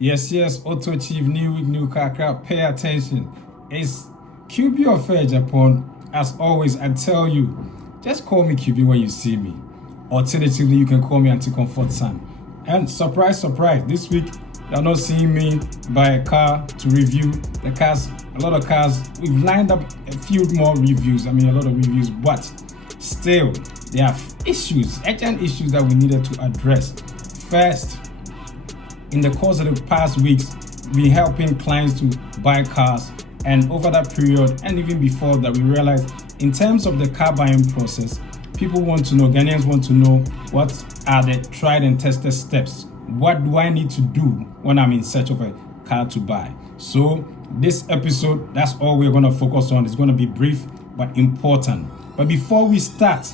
Yes, AutoChief, new week, new car. Pay attention. It's QB of Edge upon. As always, I tell you, just call me QB when you see me. Alternatively, you can call me Anti-Comfort Son. And surprise, this week, you're not seeing me buy a car to review. The cars, a lot of cars, we've lined up a few more reviews. A lot of reviews, but still, there are urgent issues that we needed to address. First, in the course of the past weeks, we're helping clients to buy cars, and over that period, and even before that, we realized in terms of the car buying process, people want to know, Ghanaians want to know, what are the tried and tested steps? What do I need to do when I'm in search of a car to buy? So this episode, that's all we're going to focus on. It's going to be brief but important. But before we start,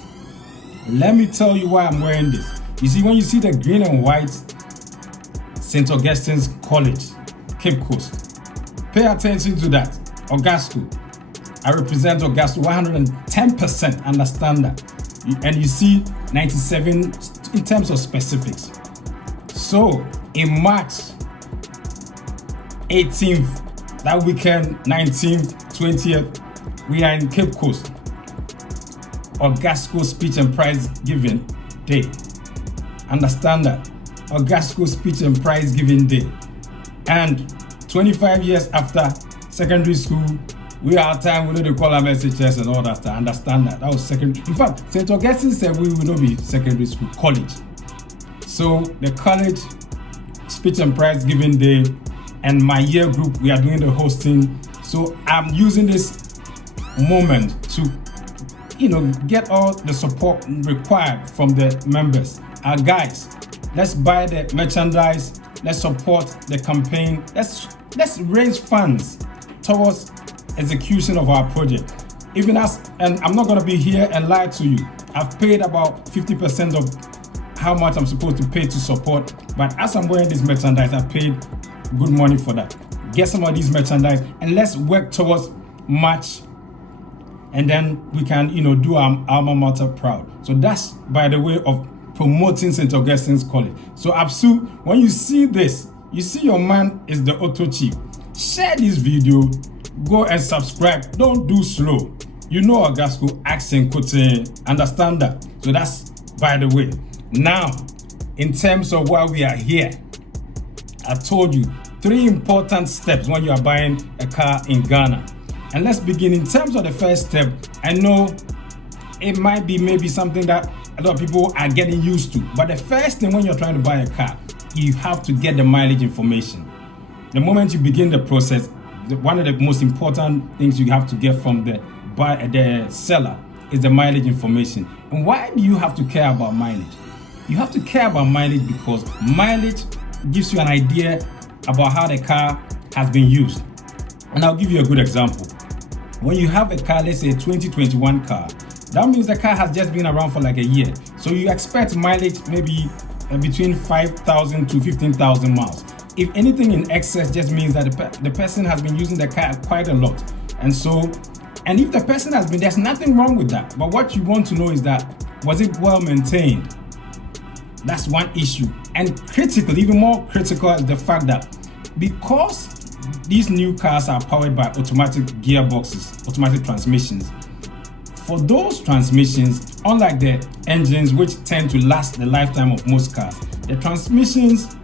let me tell you why I'm wearing this. You see, when you see the green and white St. Augustine's College, Cape Coast, pay attention to that. Augusto. I represent Augusto 110%, understand that. And you see 97 in terms of specifics. So in March 18th, that weekend, 19th, 20th, we are in Cape Coast. Augusto Speech and Prize Giving Day. Understand that. Augusto Speech and Prize Giving Day. And 25 years after secondary school, we are time, we know they call our messages and all that stuff. Understand that. That was secondary. In fact, St. Augustine said we will not be secondary school, college. So the college Speech and Prize Giving Day and my year group, we are doing the hosting. So I'm using this moment to get all the support required from the members. Our guys, let's buy the merchandise, let's support the campaign, let's raise funds towards execution of our project. Even and I'm not going to be here and lie to you, I've paid about 50% of how much I'm supposed to pay to support, but as I'm wearing this merchandise, I paid good money for that. Get some of these merchandise and let's work towards March, and then we can do our alma mater proud. So that's by the way of promoting St. Augustine's College. So Absu, when you see this, you see your man is the AutoChief. Share this video, go and subscribe. Don't do slow. Augusto accent cote, understand that. So that's by the way. Now, in terms of why we are here, I told you 3 important steps when you are buying a car in Ghana. And let's begin. In terms of the first step, I know it might be maybe something that a lot of people are getting used to. But the first thing when you're trying to buy a car, you have to get the mileage information. The moment you begin the process, one of the most important things you have to get from the seller is the mileage information. And why do you have to care about mileage? You have to care about mileage because mileage gives you an idea about how the car has been used. And I'll give you a good example. When you have a car, let's say a 2021 car, that means the car has just been around for like a year. So you expect mileage maybe between 5,000 to 15,000 miles. If anything in excess, just means that the person has been using the car quite a lot. And if the person has been, there's nothing wrong with that. But what you want to know is that, was it well maintained? That's one issue. And critical, even more critical, is the fact that because these new cars are powered by automatic gearboxes, automatic transmissions, for those transmissions, unlike the engines which tend to last the lifetime of most cars, the transmissions,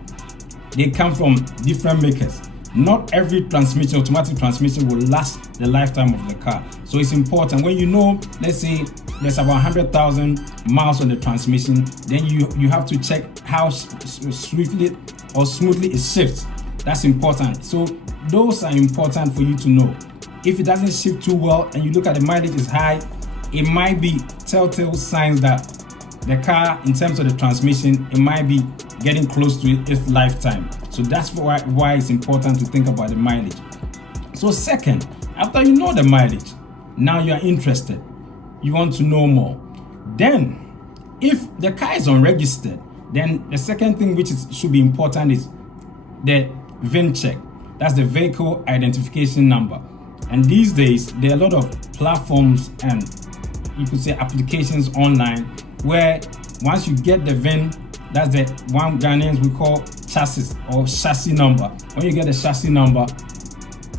they come from different makers. Not every transmission, automatic transmission, will last the lifetime of the car. So it's important when let's say there's about 100,000 miles on the transmission, then you have to check how swiftly or smoothly it shifts. That's important. So those are important for you to know. If it doesn't shift too well and you look at the mileage is high, it might be telltale signs that the car, in terms of the transmission, it might be getting close to its lifetime. So that's why it's important to think about the mileage. So second, after you know the mileage, now you are interested. You want to know more. Then, if the car is unregistered, then the second thing which should be important is the VIN check. That's the vehicle identification number. And these days, there are a lot of platforms and you could say applications online where once you get the VIN, that's the one Ghanaians we call chassis or chassis number. When you get the chassis number,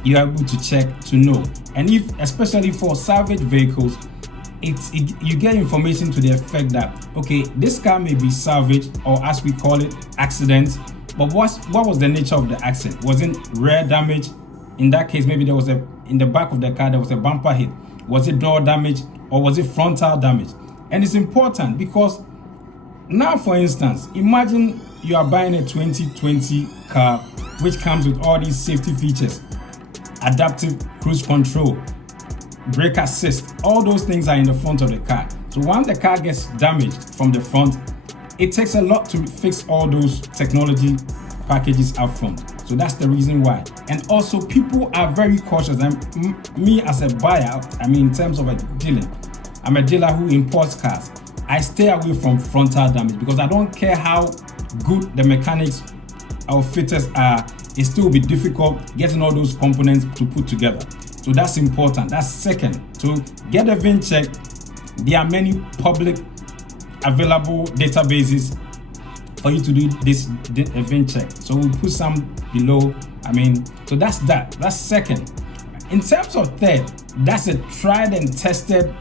you're able to check to know. And if, especially for salvage vehicles, you get information to the effect that, okay, this car may be salvaged, or as we call it, accident. But what was the nature of the accident? Was it rear damage? In that case, maybe there was in the back of the car, there was a bumper hit. Was it door damage, or was it frontal damage? And it's important because now, for instance, imagine you are buying a 2020 car which comes with all these safety features: adaptive cruise control, brake assist. All those things are in the front of the car. So once the car gets damaged from the front, it takes a lot to fix all those technology packages up front. So that's the reason why. And also, people are very cautious. And me as a buyer, I mean, in terms of a dealer, I'm a dealer who imports cars. I stay away from frontal damage because I don't care how good the mechanics or fitters are. It still will be difficult getting all those components to put together. So that's important. That's second. To get a VIN check, there are many public available databases for you to do this VIN check. So we'll put some below. So that's that. That's second. In terms of third, that's a tried and tested.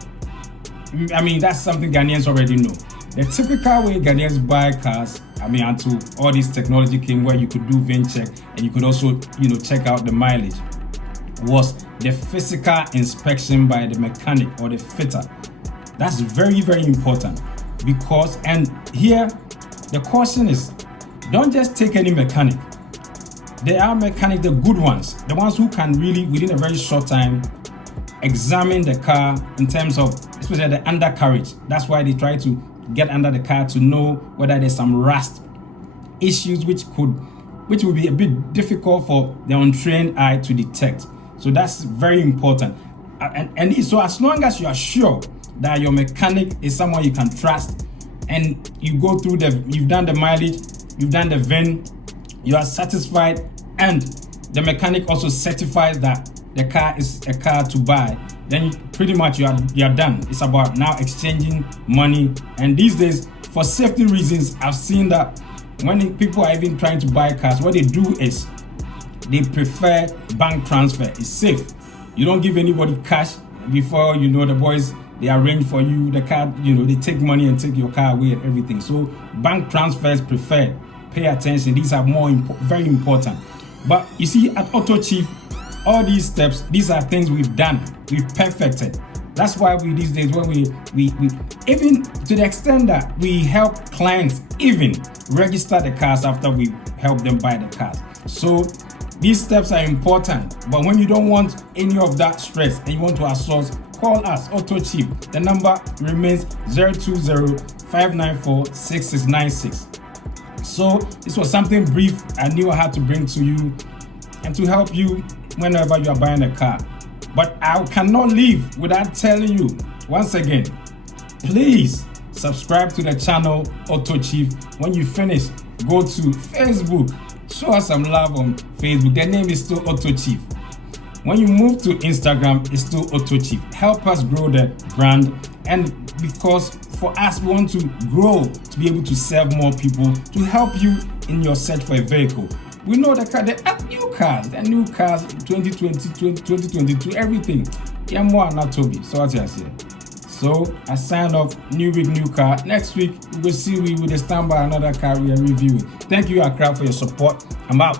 That's something Ghanaians already know. The typical way Ghanaians buy cars, until all this technology came where you could do VIN check and you could also, check out the mileage, was the physical inspection by the mechanic or the fitter. That's very, very important because, and here the caution is, don't just take any mechanic. There are mechanics, the good ones, the ones who can really, within a very short time, examine the car in terms of, especially the undercarriage. That's why they try to get under the car to know whether there's some rust issues which will be a bit difficult for the untrained eye to detect. So that's very important. And so as long as you are sure that your mechanic is someone you can trust, and you go through you've done the mileage, you've done the VIN, you are satisfied, and the mechanic also certifies that the car is a car to buy, then pretty much you are done. It's about now exchanging money. And these days, for safety reasons, I've seen that when people are even trying to buy cars, what they do is they prefer bank transfer. It's safe. You don't give anybody cash before the boys, they arrange for you the car, they take money and take your car away and everything. So bank transfers preferred. Pay attention. These are very important. But you see, at AutoChief, all these steps, these are things we've done. We've perfected. That's why these days, when we even to the extent that we help clients even register the cars after we help them buy the cars. So these steps are important. But when you don't want any of that stress and you want to outsource, call us, AutoChief. The number remains 020-594-6696. So this was something brief I knew I had to bring to you and to help you whenever you are buying a car. But I cannot leave without telling you once again, please subscribe to the channel AutoChief. When you finish, go to Facebook. Show us some love on Facebook. The name is still AutoChief. When you move to Instagram, it's still AutoChief. Help us grow the brand, and because for us, we want to grow to be able to serve more people, to help you in your search for a vehicle. We know the new cars, 2020, 2022, everything. Yeah, more not Toby. So what I say. So I signed off. New week, new car. Next week we will see we will stand by another car we are reviewing. Thank you, Accra, for your support. I'm out.